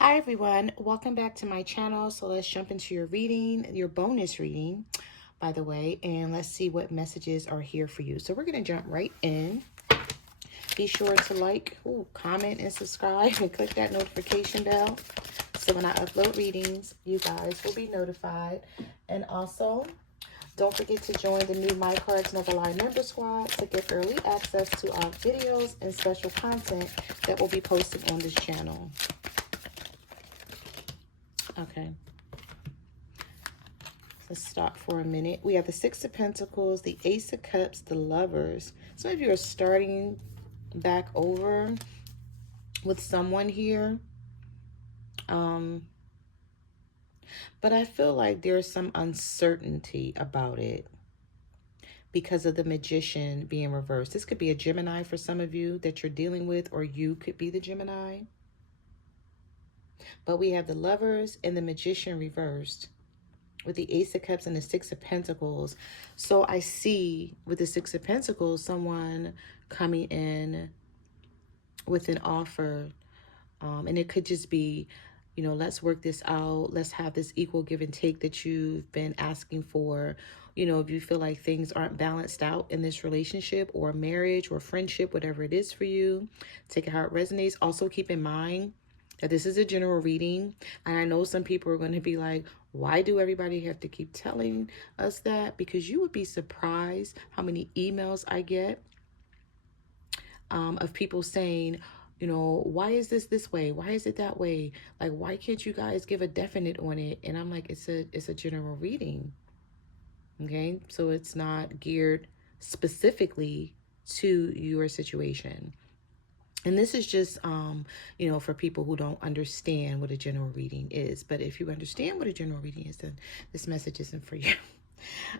Hi everyone, welcome back to my channel. So let's jump into your reading, your bonus reading, by the way, and let's see what messages are here for you. So we're going to jump right in. Be sure to like, comment, and subscribe, and click that notification bell. So when I upload readings, you guys will be notified. And also, don't forget to join the new My Cards Never Lie member squad to get early access to our videos and special content that will be posted on this channel. Okay. Let's stop for a minute. We have the Six of Pentacles, the Ace of Cups, the Lovers. Some of you are starting back over with someone here. But I feel like there's some uncertainty about it because of the Magician being reversed. This could be a Gemini for some of you that you're dealing with, or you could be the Gemini. But we have the Lovers and the Magician reversed, with the Ace of Cups and the Six of Pentacles. So I see with the Six of Pentacles, someone coming in with an offer. And it could just be, you know, let's work this out. Let's have this equal give and take that you've been asking for. You know, if you feel like things aren't balanced out in this relationship or marriage or friendship, whatever it is for you, take it how it resonates. Also keep in mind that this is a general reading. And I know some people are going to be like, why do everybody have to keep telling us that? Because you would be surprised how many emails I get of people saying, you know, why is this way? Why is it that way? Like, why can't you guys give a definite on it? And I'm like, it's a general reading. Okay, so it's not geared specifically to your situation. And this is just, you know, for people who don't understand what a general reading is. But if you understand what a general reading is, then this message isn't for you.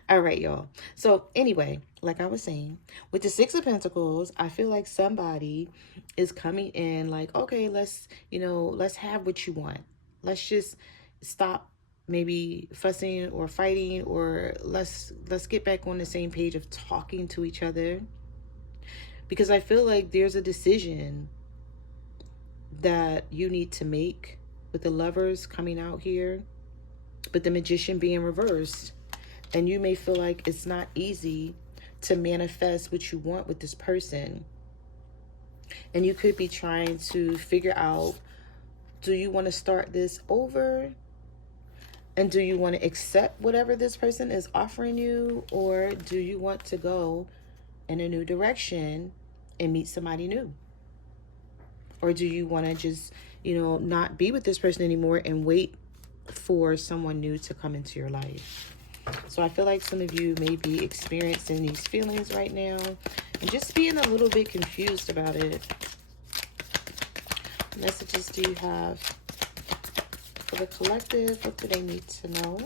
All right, y'all. So anyway, like I was saying, with the Six of Pentacles, I feel like somebody is coming in like, okay, let's have what you want. Let's just stop maybe fussing or fighting, or let's get back on the same page of talking to each other. Because I feel like there's a decision that you need to make with the Lovers coming out here, but the Magician being reversed. And you may feel like it's not easy to manifest what you want with this person. And you could be trying to figure out, do you want to start this over? And do you want to accept whatever this person is offering you? Or do you want to go in a new direction and meet somebody new? Or do you want to just, you know, not be with this person anymore and wait for someone new to come into your life? So I feel like some of you may be experiencing these feelings right now and just being a little bit confused about it. What messages do you have for the collective? What do they need to know?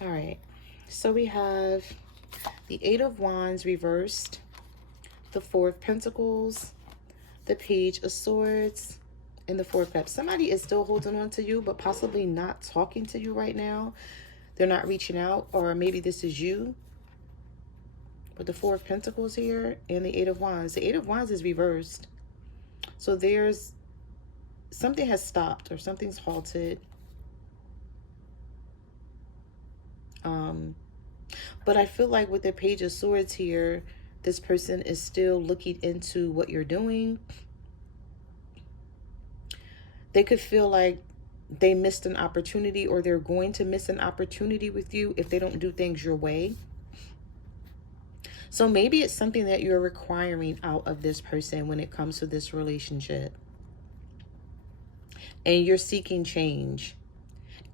All right, so we have the Eight of Wands reversed, the Four of Pentacles, the Page of Swords, and the Four of Cups. Somebody is still holding on to you, but possibly not talking to you right now. They're not reaching out, or maybe this is you. With the Four of Pentacles here and the Eight of Wands. The Eight of Wands is reversed. So there's something has stopped or something's halted. But I feel like with the Page of Swords here, this person is still looking into what you're doing. They could feel like they missed an opportunity, or they're going to miss an opportunity with you if they don't do things your way. So maybe it's something that you're requiring out of this person when it comes to this relationship. And you're seeking change.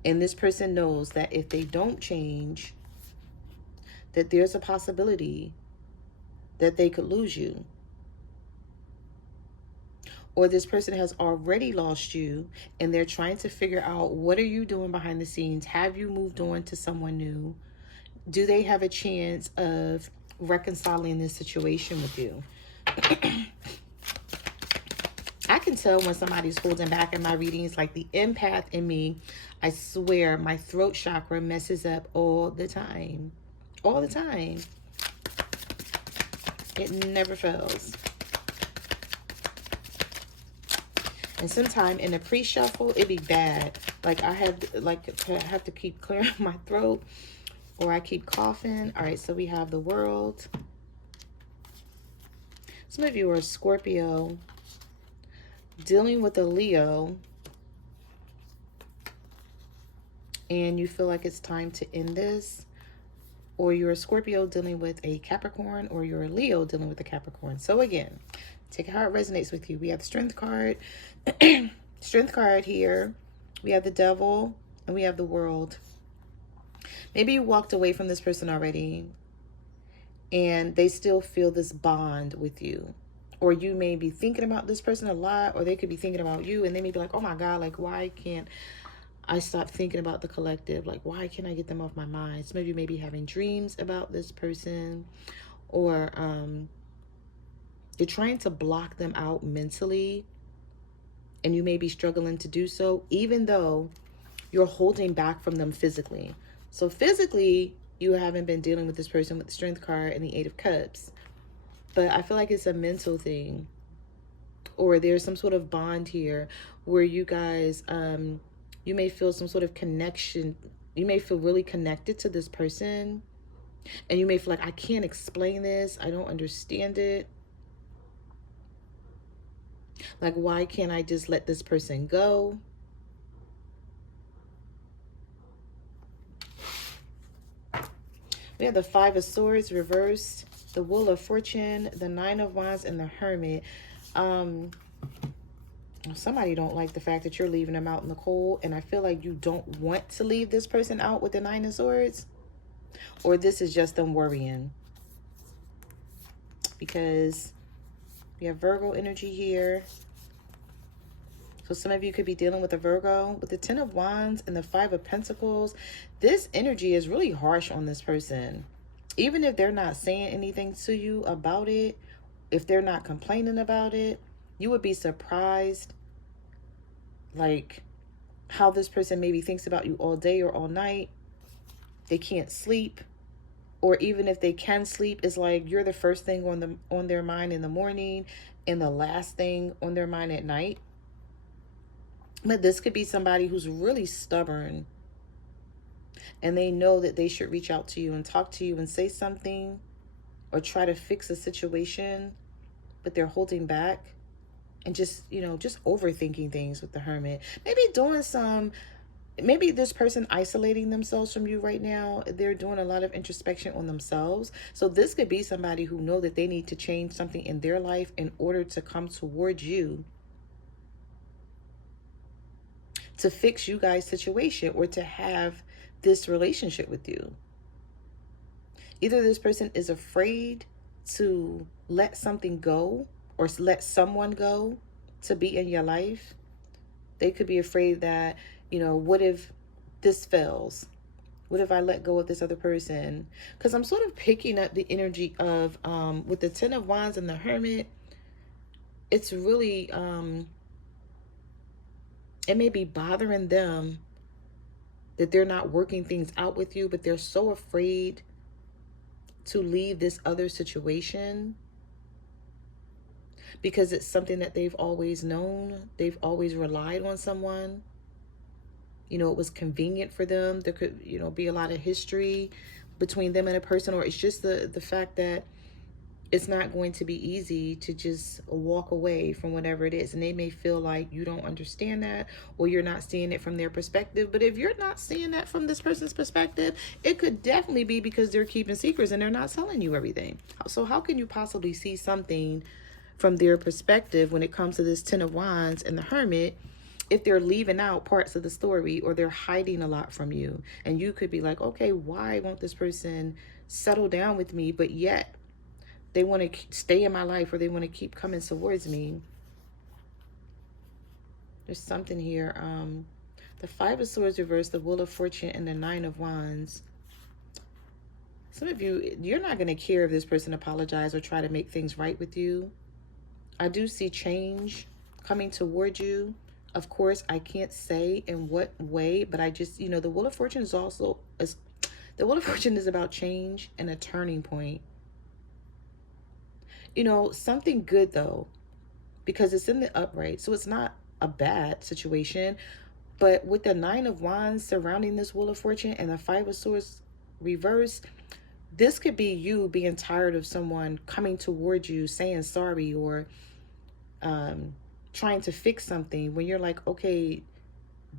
And this person knows that if they don't change, that there's a possibility that they could lose you. Or this person has already lost you and they're trying to figure out, what are you doing behind the scenes? Have you moved on to someone new? Do they have a chance of reconciling this situation with you? I can tell when somebody's holding back in my readings. Like the empath in me, I swear my throat chakra messes up all the time. All the time. It never fails. And sometime in the pre-shuffle, it'd be bad. Like I have to keep clearing my throat, or I keep coughing. All right, so we have the World. Some of you are Scorpio, dealing with a Leo, and you feel like it's time to end this. Or you're a Scorpio dealing with a Capricorn, or you're a Leo dealing with a Capricorn. So again, take it how it resonates with you. We have the Strength card. Strength card here. We have the Devil, and we have the World. Maybe you walked away from this person already, and they still feel this bond with you. Or you may be thinking about this person a lot, or they could be thinking about you, and they may be like, oh my God, like, why can't I stop thinking about the collective? Like, why can't I get them off my mind? Some of you may be having dreams about this person, or you're trying to block them out mentally, and you may be struggling to do so, even though you're holding back from them physically. So physically, you haven't been dealing with this person with the Strength card and the Eight of Cups. But I feel like it's a mental thing. Or there's some sort of bond here where you guys, you may feel some sort of connection. You may feel really connected to this person. And you may feel like, I can't explain this. I don't understand it. Like, why can't I just let this person go? We have the Five of Swords reversed, the Wheel of Fortune, the Nine of Wands, and the Hermit. Somebody don't like the fact that you're leaving them out in the cold, and I feel like you don't want to leave this person out with the Nine of Swords, or this is just them worrying. Because we have Virgo energy here. So some of you could be dealing with a Virgo. With the Ten of Wands and the Five of Pentacles, this energy is really harsh on this person. Even if they're not saying anything to you about it, if they're not complaining about it, you would be surprised, like, how this person maybe thinks about you all day or all night. They can't sleep. Or even if they can sleep, it's like you're the first thing on their mind in the morning and the last thing on their mind at night. But this could be somebody who's really stubborn, and they know that they should reach out to you and talk to you and say something or try to fix a situation, but they're holding back and just, you know, just overthinking things with the Hermit. Maybe this person isolating themselves from you right now. They're doing a lot of introspection on themselves. So this could be somebody who know that they need to change something in their life in order to come towards you to fix you guys' situation or to have this relationship with you. Either this person is afraid to let something go or let someone go to be in your life. They could be afraid that, you know, what if this fails? What if I let go of this other person? Because I'm sort of picking up the energy of, with the Ten of Wands and the Hermit, it's really, it may be bothering them that they're not working things out with you, but they're so afraid to leave this other situation because it's something that they've always known. They've always relied on someone. You know, it was convenient for them. There could, you know, be a lot of history between them and a person, or it's just the fact that it's not going to be easy to just walk away from whatever it is. And they may feel like you don't understand that, or you're not seeing it from their perspective. But if you're not seeing that from this person's perspective, it could definitely be because they're keeping secrets and they're not telling you everything. So how can you possibly see something from their perspective when it comes to this Ten of Wands and the Hermit if they're leaving out parts of the story, or they're hiding a lot from you? And you could be like, okay, why won't this person settle down with me, but yet they want to stay in my life, or they want to keep coming towards me? There's something here. The Five of Swords reversed, the Wheel of Fortune, and the Nine of Wands. Some of you, you're not going to care if this person apologizes or try to make things right with you. I do see change coming toward you. Of course, I can't say in what way, but I just, the Wheel of Fortune is also, the Wheel of Fortune is about change and a turning point. Something good though, because it's in the upright. So it's not a bad situation. But with the Nine of Wands surrounding this Wheel of Fortune and the Five of Swords reverse, this could be you being tired of someone coming towards you saying sorry, or trying to fix something, when you're like, okay,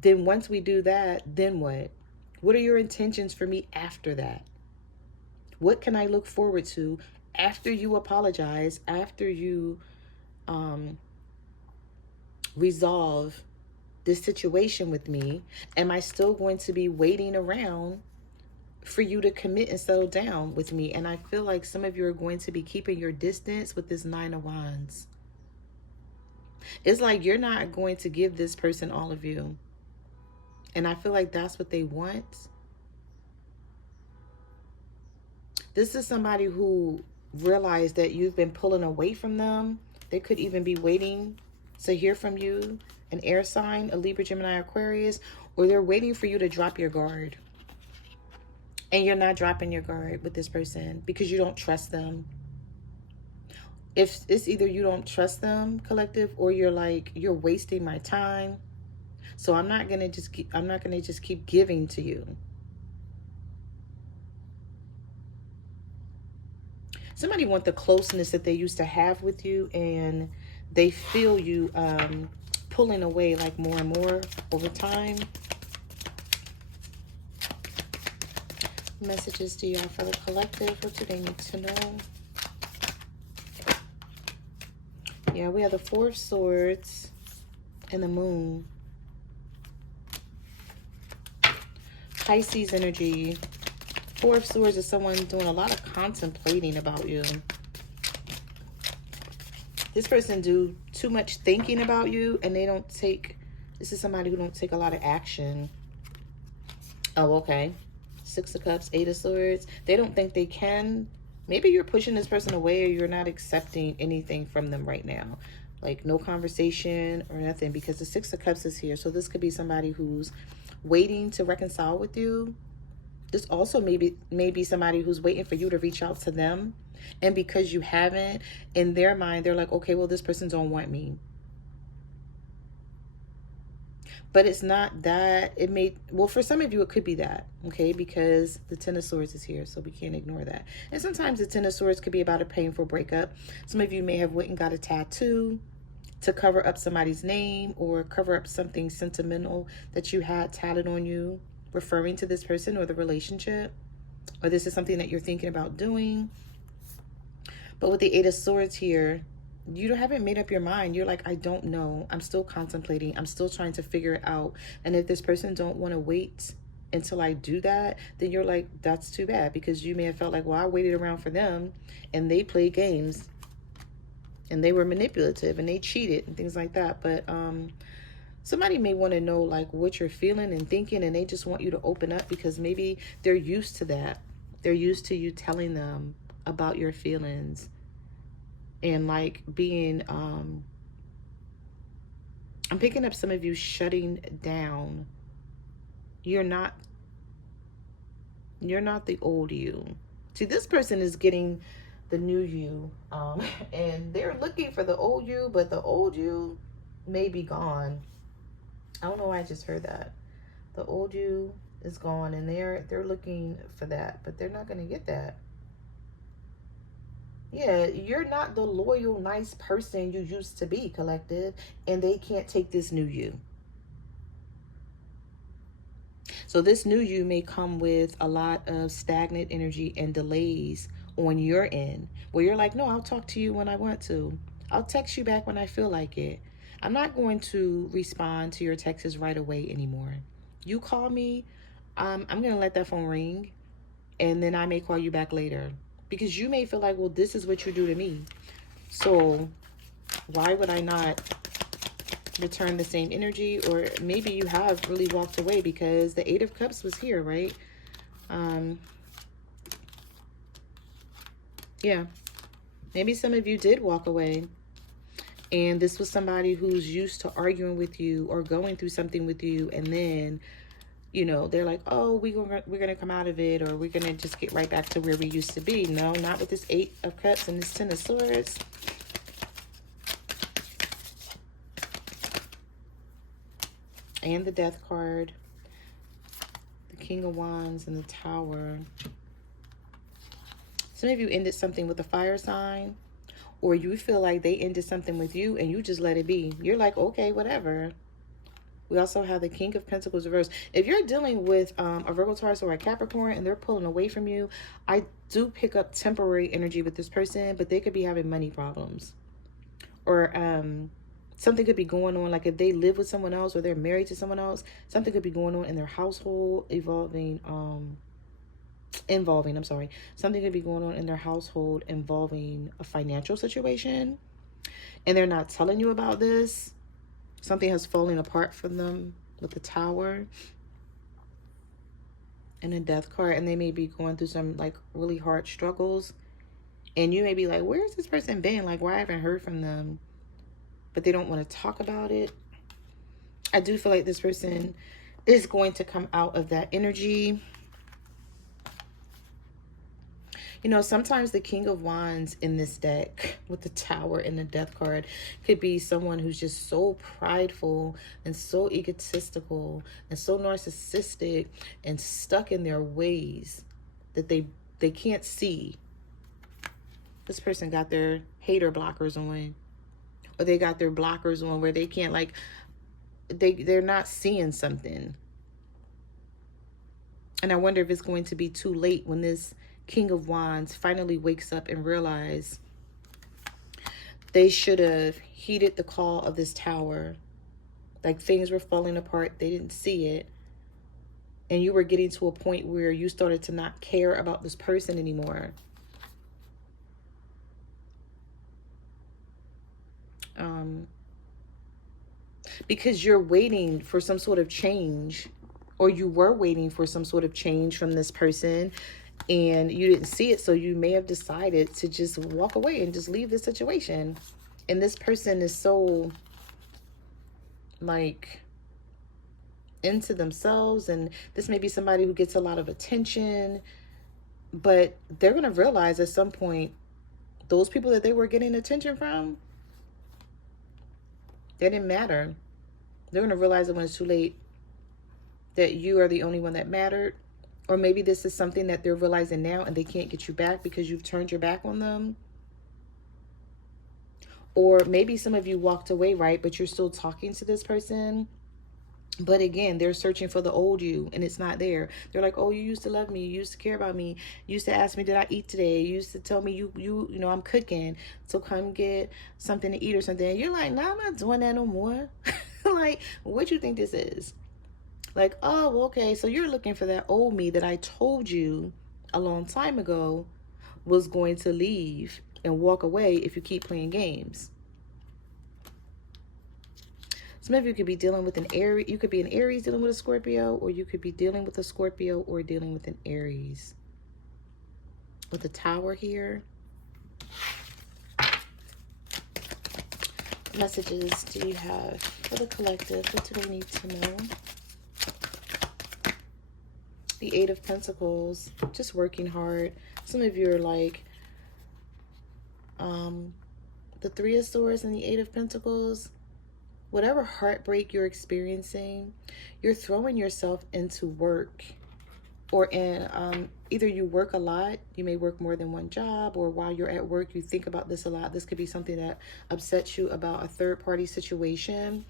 then once we do that, then what? What are your intentions for me after that? What can I look forward to after you apologize, after you resolve this situation with me? Am I still going to be waiting around for you to commit and settle down with me? And I feel like some of you are going to be keeping your distance with this Nine of Wands. It's like you're not going to give this person all of you. And I feel like that's what they want. This is somebody who realized that you've been pulling away from them. They could even be waiting to hear from you. An air sign, a Libra, Gemini, Aquarius, or they're waiting for you to drop your guard. And you're not dropping your guard with this person because you don't trust them. If it's either you don't trust them, collective, or you're like, you're wasting my time. So I'm not gonna just keep giving to you. Somebody wants the closeness that they used to have with you, and they feel you pulling away like more and more over time. Messages to y'all for the collective. What do they need to know? Yeah, we have the Four of Swords and the Moon. Pisces energy. Four of Swords is someone doing a lot of contemplating about you. This person do too much thinking about you, and they don't take, this is somebody who don't take a lot of action. Oh, okay. Six of Cups, Eight of Swords. They don't think they can. Maybe you're pushing this person away, or you're not accepting anything from them right now. Like no conversation or nothing, because the Six of Cups is here. So this could be somebody who's waiting to reconcile with you. This also may be somebody who's waiting for you to reach out to them. And because you haven't, in their mind, they're like, okay, well, this person don't want me. But it's not that. It may, well, for some of you, it could be that, okay? Because the Ten of Swords is here, so we can't ignore that. And sometimes the Ten of Swords could be about a painful breakup. Some of you may have went and got a tattoo to cover up somebody's name, or cover up something sentimental that you had tatted on you, referring to this person or the relationship. Or this is something that you're thinking about doing. But with the Eight of Swords here, you haven't made up your mind. You're like, I don't know. I'm still contemplating. I'm still trying to figure it out. And if this person don't want to wait until I do that, then you're like, that's too bad. Because you may have felt like, well, I waited around for them and they played games and they were manipulative and they cheated and things like that. But somebody may want to know like what you're feeling and thinking, and they just want you to open up because maybe they're used to that. They're used to you telling them about your feelings. And like being, I'm picking up some of you shutting down. You're not the old you. See, this person is getting the new you. And they're looking for the old you, but the old you may be gone. I don't know why I just heard that. The old you is gone, and they're looking for that, but they're not going to get that. Yeah, you're not the loyal, nice person you used to be, collective, and they can't take this new you. So this new you may come with a lot of stagnant energy and delays on your end, where you're like, no, I'll talk to you when I want to. I'll text you back when I feel like it. I'm not going to respond to your texts right away anymore. You call me, I'm going to let that phone ring, and then I may call you back later. Because you may feel like, well, this is what you do to me. So why would I not return the same energy? Or maybe you have really walked away because the Eight of Cups was here, right? Yeah. Maybe some of you did walk away. And this was somebody who's used to arguing with you or going through something with you, and then, you know, they're like, oh, we're gonna come out of it, or we're gonna just get right back to where we used to be. No, not with this 8 of Cups and this 10 of Swords. And the Death card, the King of Wands, and the Tower. Some of you ended something with a fire sign, or you feel like they ended something with you and you just let it be. You're like, okay, whatever. We also have the King of Pentacles reversed. If you're dealing with a Virgo, Taurus, or a Capricorn and they're pulling away from you, I do pick up temporary energy with this person, but they could be having money problems. Or something could be going on, like if they live with someone else or they're married to someone else, something could be going on in their household involving something could be going on in their household involving a financial situation, and they're not telling you about this. Something has fallen apart for them with the Tower and a Death card, and they may be going through some like really hard struggles, and you may be like, where's this person been? Like, why I haven't heard from them? But they don't want to talk about it. I do feel like this person is going to come out of that energy. You know, sometimes the King of Wands in this deck with the Tower and the Death card could be someone who's just so prideful and so egotistical and so narcissistic and stuck in their ways that they can't see. This person got their hater blockers on, or they got their blockers on where they can't, like, they're not seeing something. And I wonder if it's going to be too late when this King of Wands finally wakes up and realize they should have heeded the call of this Tower. Like, things were falling apart, they didn't see it, and you were getting to a point where you started to not care about this person anymore. Because you're waiting for some sort of change, or you were waiting for some sort of change from this person, and you didn't see it, so you may have decided to just walk away and just leave the situation. And this person is so, like, into themselves, and this may be somebody who gets a lot of attention, but they're going to realize at some point those people that they were getting attention from, they didn't matter. They're going to realize that when it's too late, that you are the only one that mattered. Or maybe this is something that they're realizing now and they can't get you back because you've turned your back on them. Or maybe some of you walked away, right? But you're still talking to this person. But again, they're searching for the old you and it's not there. They're like, oh, you used to love me. You used to care about me. You used to ask me, did I eat today? You used to tell me, you know, I'm cooking, so come get something to eat or something. And you're like, no, I'm not doing that no more. Like, what you think this is? Like, oh, okay, so you're looking for that old me that I told you a long time ago was going to leave and walk away if you keep playing games. Some of you could be dealing with an Aries. You could be an Aries dealing with a Scorpio, or you could be dealing with a Scorpio or dealing with an Aries. With the Tower here. What messages do you have for the collective? What do they need to know? The 8 of Pentacles, just working hard. Some of you are like the 3 of Swords and the 8 of Pentacles. Whatever heartbreak you're experiencing, you're throwing yourself into work, or in either you work a lot, you may work more than one job, or while you're at work, you think about this a lot. This could be something that upsets you about a third-party situation.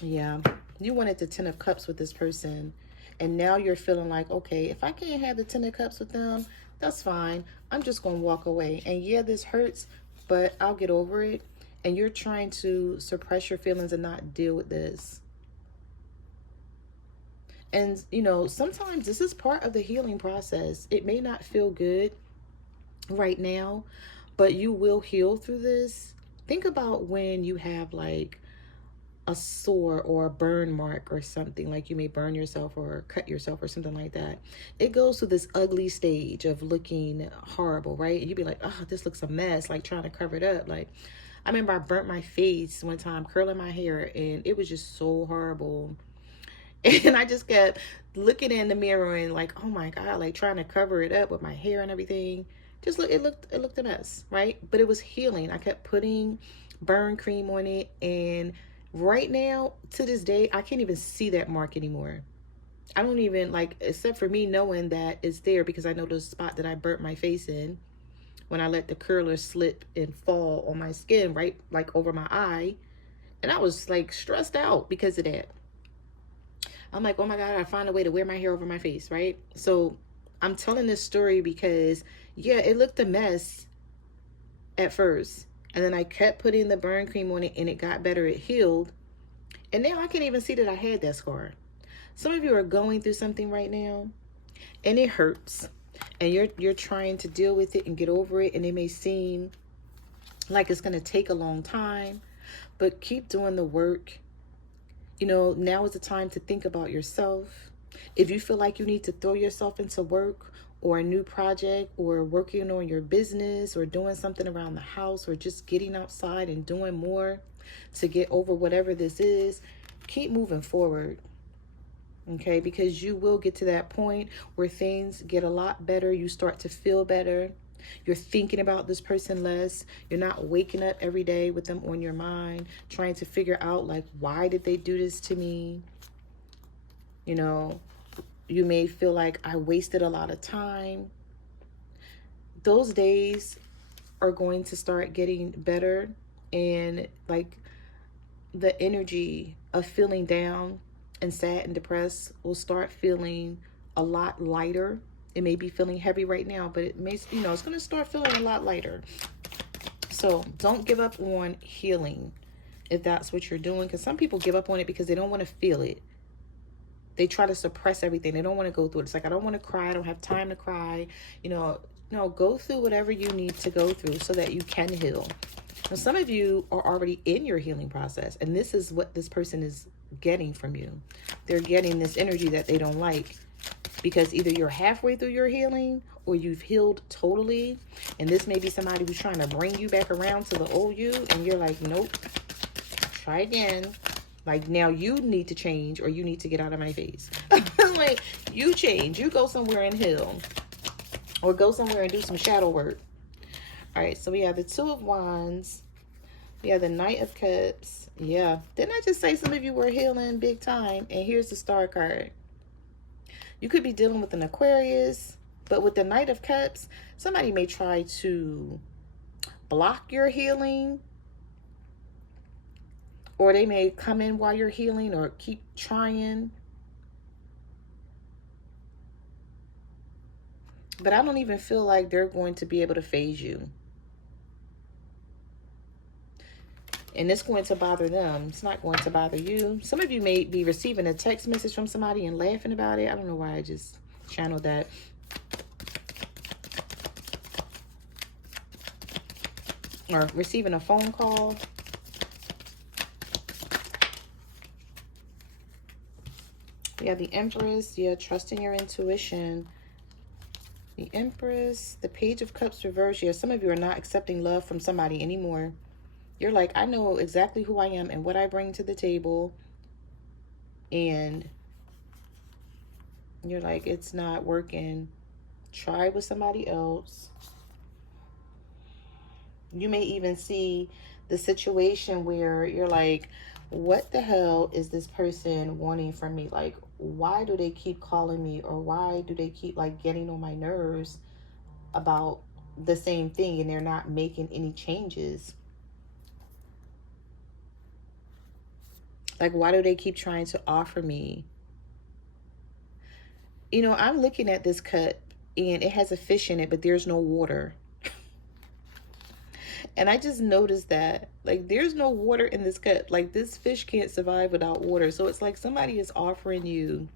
Yeah, you wanted the 10 of Cups with this person, and now you're feeling like, okay, if I can't have the 10 of Cups with them, that's fine. I'm just going to walk away. And yeah, this hurts, but I'll get over it. And you're trying to suppress your feelings and not deal with this. And, you know, sometimes this is part of the healing process. It may not feel good right now, but you will heal through this. Think about when you have like a sore or a burn mark or something, like you may burn yourself or cut yourself or something like that. It goes through this ugly stage of looking horrible, right? And you'd be like, oh, this looks a mess, like trying to cover it up. Like, I remember I burnt my face one time curling my hair, and it was just so horrible. And I just kept looking in the mirror and like, oh my God, like trying to cover it up with my hair and everything. Just look, it looked a mess, right? But it was healing. I kept putting burn cream on it, and right now, to this day, I can't even see that mark anymore. I don't even like, except for me knowing that it's there because I know the spot that I burnt my face in when I let the curler slip and fall on my skin, right, like over my eye. And I was like stressed out because of that. I'm like, oh my God, I find a way to wear my hair over my face, right? So I'm telling this story because, yeah, it looked a mess at first. And then I kept putting the burn cream on it and it got better. It healed. And now I can't even see that I had that scar. Some of you are going through something right now and it hurts. And you're trying to deal with it and get over it. And it may seem like it's going to take a long time, but keep doing the work. You know, now is the time to think about yourself. If you feel like you need to throw yourself into work or a new project or working on your business or doing something around the house or just getting outside and doing more to get over whatever this is, keep moving forward. Okay, because you will get to that point where things get a lot better. You start to feel better. You're thinking about this person less. You're not waking up every day with them on your mind, trying to figure out, like, why did they do this to me? You know, you may feel like I wasted a lot of time. Those days are going to start getting better. And like the energy of feeling down and sad and depressed will start feeling a lot lighter. It may be feeling heavy right now, but it may, you know, it's going to start feeling a lot lighter. So don't give up on healing if that's what you're doing, because some people give up on it because they don't want to feel it. They try to suppress everything. They don't want to go through it. It's like, I don't want to cry. I don't have time to cry. You know, no, go through whatever you need to go through so that you can heal. Now, some of you are already in your healing process, and this is what this person is getting from you. They're getting this energy that they don't like, because either you're halfway through your healing or you've healed totally. And this may be somebody who's trying to bring you back around to the old you, and you're like, nope, try again. Like, now you need to change, or you need to get out of my face. Like, you change, you go somewhere and heal, or go somewhere and do some shadow work. All right, so we have the Two of Wands. We have the Knight of Cups. Yeah, didn't I just say some of you were healing big time? And here's the Star card. You could be dealing with an Aquarius, but with the Knight of Cups, somebody may try to block your healing, or they may come in while you're healing or keep trying. But I don't even feel like they're going to be able to phase you. And it's going to bother them. It's not going to bother you. Some of you may be receiving a text message from somebody and laughing about it. I don't know why I just channeled that. Or receiving a phone call. We have the Empress. Yeah, trusting your intuition. The Empress. The Page of Cups reversed. Yeah, some of you are not accepting love from somebody anymore. You're like, I know exactly who I am and what I bring to the table. And you're like, it's not working. Try with somebody else. You may even see the situation where you're like, what the hell is this person wanting from me? Like, why do they keep calling me? Or why do they keep like getting on my nerves about the same thing, and they're not making any changes? Like, why do they keep trying to offer me? You know, I'm looking at this cup and it has a fish in it, but there's no water. And I just noticed that, like, there's no water in this cup. Like, this fish can't survive without water. So it's like somebody is offering you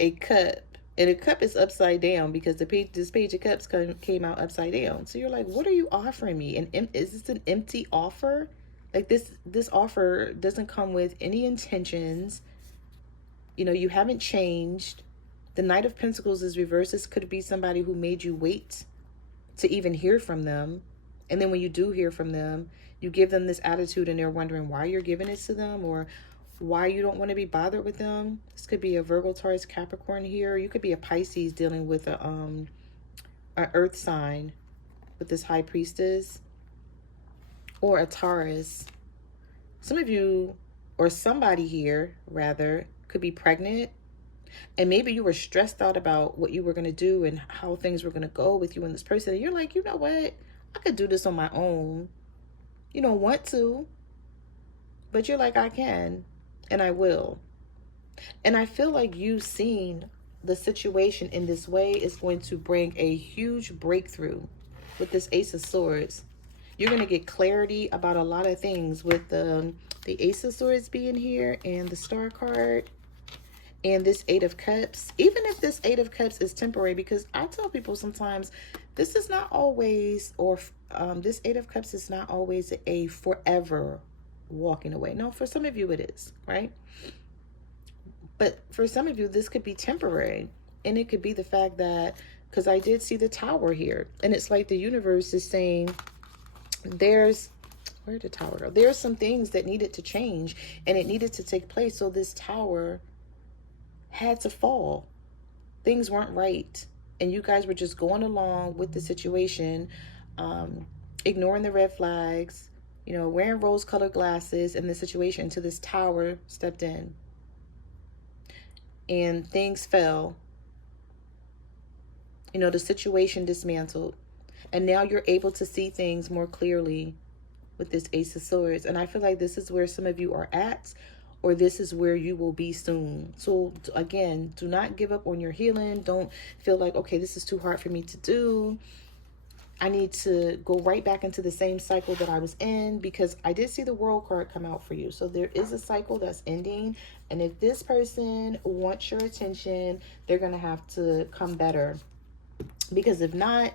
a cup, and a cup is upside down because this page of cups came out upside down. So you're like, what are you offering me? And is this an empty offer? Like, this offer doesn't come with any intentions. You know, you haven't changed. The Knight of Pentacles is reversed. This could be somebody who made you wait to even hear from them. And then when you do hear from them, you give them this attitude and they're wondering why you're giving it to them or why you don't want to be bothered with them. This could be a Virgo, Taurus, Capricorn here. You could be a Pisces dealing with a earth sign with this high priestess, or a Taurus. Some of you, or somebody here rather, could be pregnant, and maybe you were stressed out about what you were going to do and how things were going to go with you and this person. And you're like, you know what? I could do this on my own. You don't want to, but you're like, I can and I will. And I feel like you seeing the situation in this way is going to bring a huge breakthrough with this Ace of Swords. You're going to get clarity about a lot of things with the Ace of Swords being here and the Star card and this Eight of Cups. Even if this Eight of Cups is temporary, because I tell people sometimes this is not always, or this Eight of Cups is not always a forever walking away. No, for some of you it is, right? But for some of you, this could be temporary. And it could be the fact that, because I did see the Tower here, and it's like the universe is saying, there's, where did the Tower go? There's some things that needed to change and it needed to take place. So this Tower had to fall. Things weren't right. And you guys were just going along with the situation, ignoring the red flags, you know, wearing rose-colored glasses in the situation until this Tower stepped in. And things fell. You know, the situation dismantled. And now you're able to see things more clearly with this Ace of Swords. And I feel like this is where some of you are at, or this is where you will be soon. So again, do not give up on your healing. Don't feel like, okay, this is too hard for me to do. I need to go right back into the same cycle that I was in, because I did see the World card come out for you. So there is a cycle that's ending. And if this person wants your attention, they're going to have to come better. Because if not,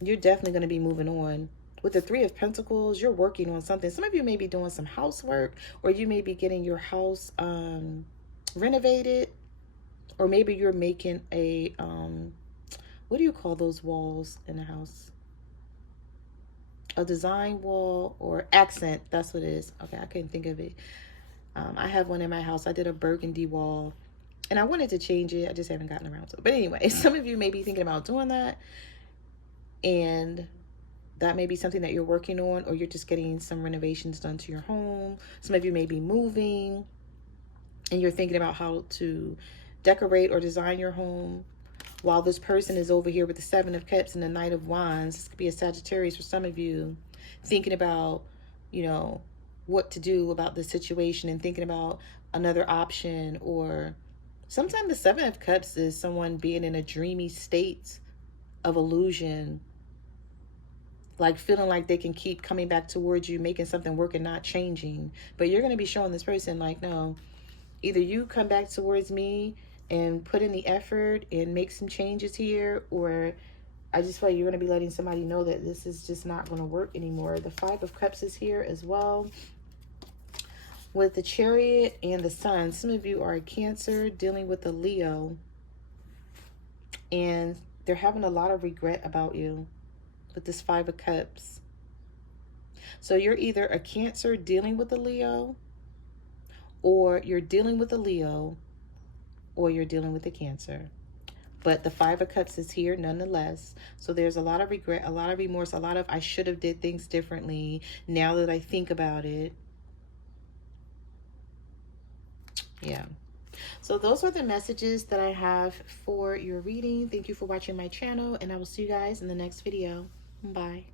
you're definitely going to be moving on. With the Three of Pentacles, you're working on something. Some of you may be doing some housework, or you may be getting your house renovated, or maybe you're making a, what do you call those walls in a house? A design wall or accent. That's what it is. Okay, I couldn't think of it. I have one in my house. I did a burgundy wall, and I wanted to change it. I just haven't gotten around to it. But anyway, some of you may be thinking about doing that, and that may be something that you're working on, or you're just getting some renovations done to your home. Some of you may be moving, and you're thinking about how to decorate or design your home. While this person is over here with the Seven of Cups and the Knight of Wands, this could be a Sagittarius for some of you, thinking about, you know, what to do about the situation and thinking about another option. Or sometimes the Seven of Cups is someone being in a dreamy state of illusion, like feeling like they can keep coming back towards you, making something work and not changing. But you're going to be showing this person like, no, either you come back towards me and put in the effort and make some changes here, or I just feel like you're going to be letting somebody know that this is just not going to work anymore. The Five of Cups is here as well with the Chariot and the Sun. Some of you are a Cancer dealing with a Leo, and they're having a lot of regret about you with this Five of Cups. So you're either a Cancer dealing with a Leo, or you're dealing with a Leo, or you're dealing with a Cancer. But the Five of Cups is here nonetheless. So there's a lot of regret, a lot of remorse, a lot of I should have did things differently now that I think about it. Yeah. So those are the messages that I have for your reading. Thank you for watching my channel, and I will see you guys in the next video. Bye.